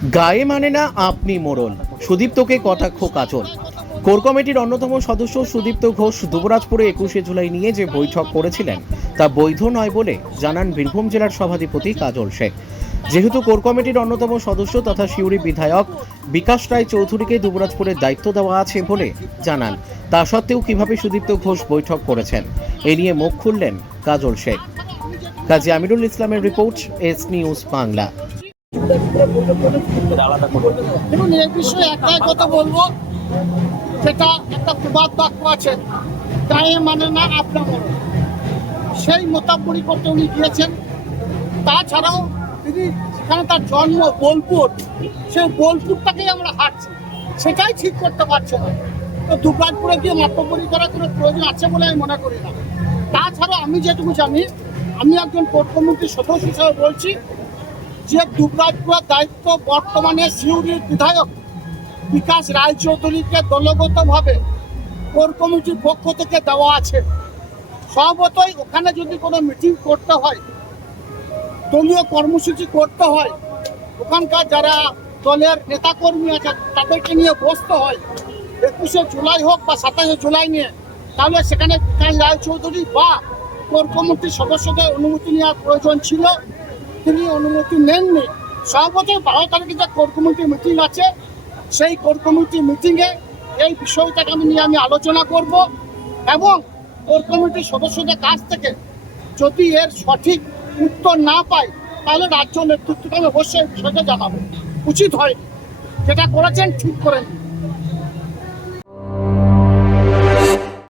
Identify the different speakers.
Speaker 1: গায়ে মানে না আপনি মোড়ল সুদীপ্তকে কটাক্ষ কাজল কোর কমিটির অন্যতম সদস্য সুদীপ্ত ঘোষ দুবরাজপুরে একুশে জুলাই নিয়ে যে বৈঠক করেছিলেন, তা বৈধ নয় বলে জানান বীরভূম জেলার সভাধিপতি কাজল শেখ। যেহেতু কোর কমিটির অন্যতম সদস্য তথা সিউড়ি বিধায়ক বিকাশ রায় চৌধুরীকে দুবরাজপুরের দায়িত্ব দেওয়া আছে বলে জানান, তা সত্ত্বেও কীভাবে সুদীপ্ত ঘোষ বৈঠক করেছেন, এ নিয়ে মুখ খুললেন কাজল শেখ। কাজী আমিরুল ইসলামের রিপোর্ট, এস নিউজ বাংলা।
Speaker 2: দেখুন এই বিষয়ে একটাই কথা বলব। যেটা একটা প্রবাদ বাক্য আছে, গায়ে মানে না আপনার মনে। সেই মোতাবরি করতে উনি গিয়েছেন। তাছাড়াও তিনি যেখানে তার জন্ম বোলপুর, সেই বোলপুরটাকেই আমরা হাঁটছি সেটাই ঠিক করতে পারছে না। তো দুবরাজপুরে গিয়ে মাতব্বরি করার কোনো প্রয়োজন আছে বলে আমি মনে করি না। তাছাড়া আমি যেটুকু জানি, আমি একজন কোর্ট কমিটির সদস্য হিসাবে বলছি যে দুবরাজপুরের দায়িত্ব বর্তমানে সিউড়ির বিধায়ক বিকাশ রায়চৌধুরীকে দলগতভাবে কোর কমিটির পক্ষ থেকে দেওয়া আছে। স্বভাবতই ওখানে যদি কোনো মিটিং করতে হয়, দলীয় কর্মসূচি করতে হয়, ওখানকার যারা দলের নেতাকর্মী আছে তাদেরকে নিয়ে বসতে হয়, একুশে জুলাই হোক বা সাতাশে জুলাই নিয়ে, তাহলে সেখানে বিকাশ রায়চৌধুরী বা কোর কমিটির সদস্যদের অনুমতি নেওয়ার প্রয়োজন ছিল। তিনি অনুমতি নেননি। সর্বতই বারো তারিখে যে কোর কমিটির মিটিং আছে, সেই কোর কমিটির মিটিংয়ে এই বিষয়টাকে আমি নিয়ে আমি আলোচনা করব এবং কোর কমিটির সদস্যদের কাছ থেকে যদি এর সঠিক উত্তর না পাই তাহলে রাজ্য নেতৃত্বকে আমি অবশ্যই বিষয়টা জানাব। উচিত হয় যেটা করেছেন ঠিক করেন